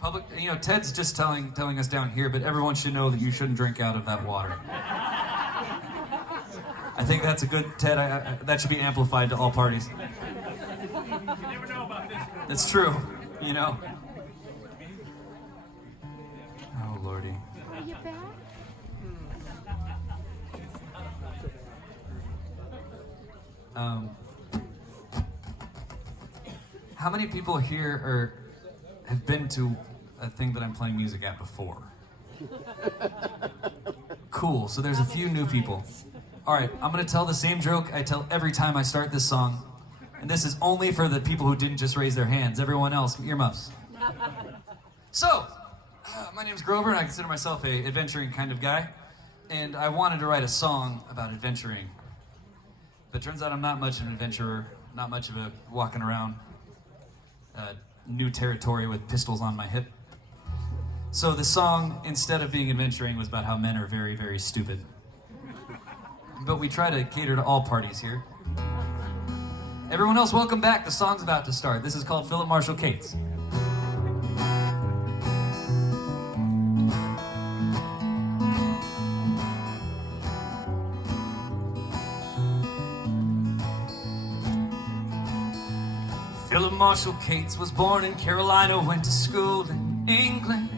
Public, Ted's just telling us down here, but everyone should know that you shouldn't drink out of that water. I think that's a good, Ted, that should be amplified to all parties. You never know about this. That's true, Oh, Lordy. Are you back? How many people here have been to a thing that I'm playing music at before? Cool, so there's a few new people. All right, I'm gonna tell the same joke I tell every time I start this song. And this is only for the people who didn't just raise their hands. Everyone else, earmuffs. So, my name's Grover, and I consider myself a adventuring kind of guy. And I wanted to write a song about adventuring. But it turns out I'm not much of an adventurer, not much of a walking around new territory with pistols on my hip. So the song, instead of being adventuring, was about how men are very, very stupid. But we try to cater to all parties here. Everyone else, welcome back. The song's about to start. This is called Philip Marshall Cates. Philip Marshall Cates was born in Carolina, went to school in England.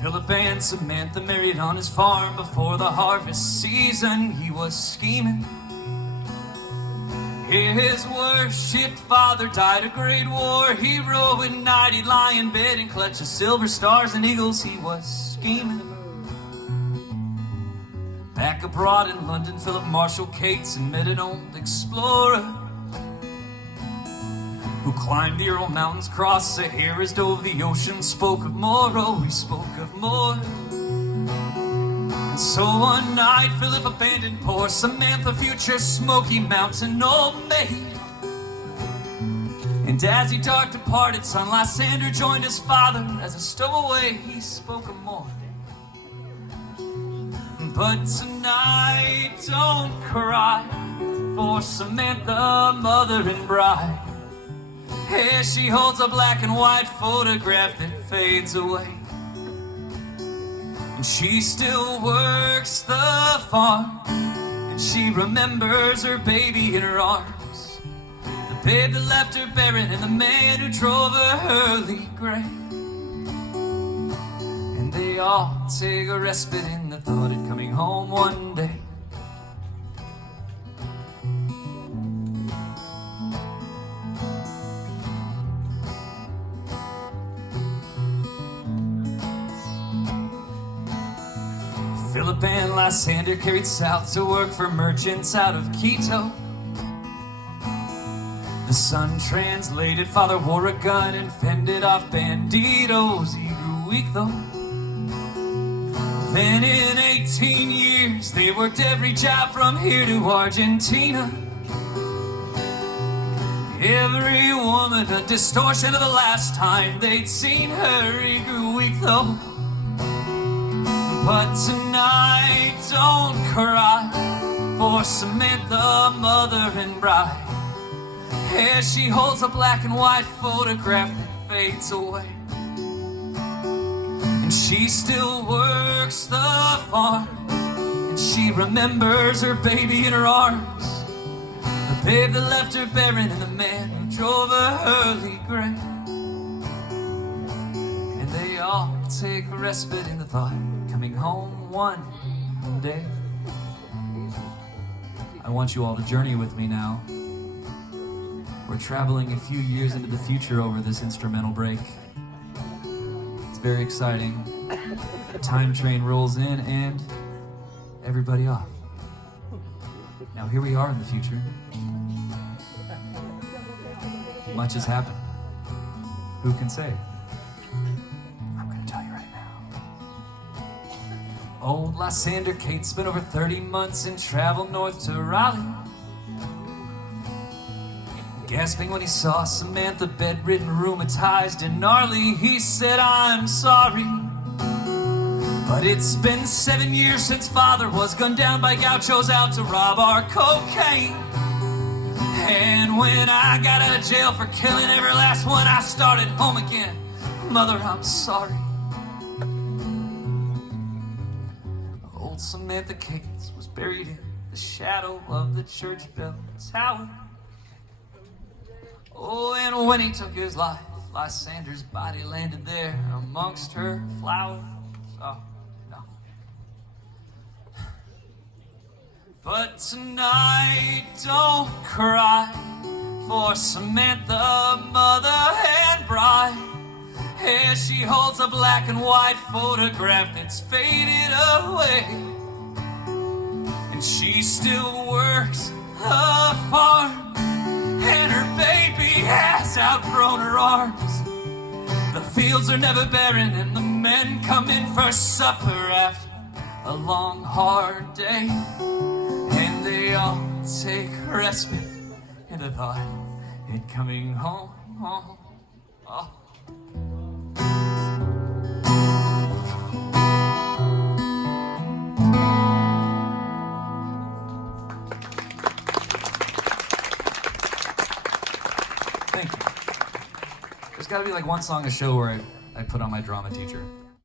Philip and Samantha married on his farm before the harvest season. He was scheming. His worshipped father died a great war hero. At night he'd lie in bed and clutch the silver stars and eagles. He was scheming. Back abroad in London, Philip Marshall Cates met an old explorer who climbed the Ural Mountains, crossed Sahara's, dove the ocean, spoke of more, oh, he spoke of more. And so one night, Philip abandoned poor Samantha, future Smoky Mountain old maid. And as he dark departed, son Lysander joined his father. As a stowaway, he spoke of more. But tonight, don't cry for Samantha, mother and bride. Here she holds a black and white photograph that fades away. And she still works the farm, and she remembers her baby in her arms, the babe that left her barren and the man who drove her early grave. And they all take a respite in the thought of coming home one day. Philip and Lysander carried south to work for merchants out of Quito. The son translated, father wore a gun and fended off banditos. He grew weak though. Then in 18 years they worked every job from here to Argentina. Every woman a distortion of the last time they'd seen her. He grew weak though. But tonight, don't cry for Samantha, mother and bride. Here she holds a black and white photograph that fades away. And she still works the farm, and she remembers her baby in her arms, the babe that left her barren and the man who drove her early grave. And they all take a respite in the thought coming home one day. I want you all to journey with me now. We're traveling a few years into the future over this instrumental break. It's very exciting. The time train rolls in and everybody off. Now here we are in the future. Much has happened. Who can say? Old Lysander Cates spent over 30 months and traveled north to Raleigh. Gasping when he saw Samantha bedridden, rheumatized and gnarly, he said, I'm sorry, but it's been 7 years since father was gunned down by gauchos out to rob our cocaine. And when I got out of jail for killing every last one, I started home again. Mother, I'm sorry. Old Samantha Cates was buried in the shadow of the church bell tower. Oh, and when he took his life, Lysander's body landed there amongst her flowers. Oh, no. But tonight, don't cry for Samantha, mother and bride, as she holds a black and white photograph that's faded away. And she still works a farm, and her baby has outgrown her arms. The fields are never barren, and the men come in for supper after a long, hard day. And they all take respite in the thought it coming home. Oh. Thank you. There's got to be like one song a show where I put on my drama teacher.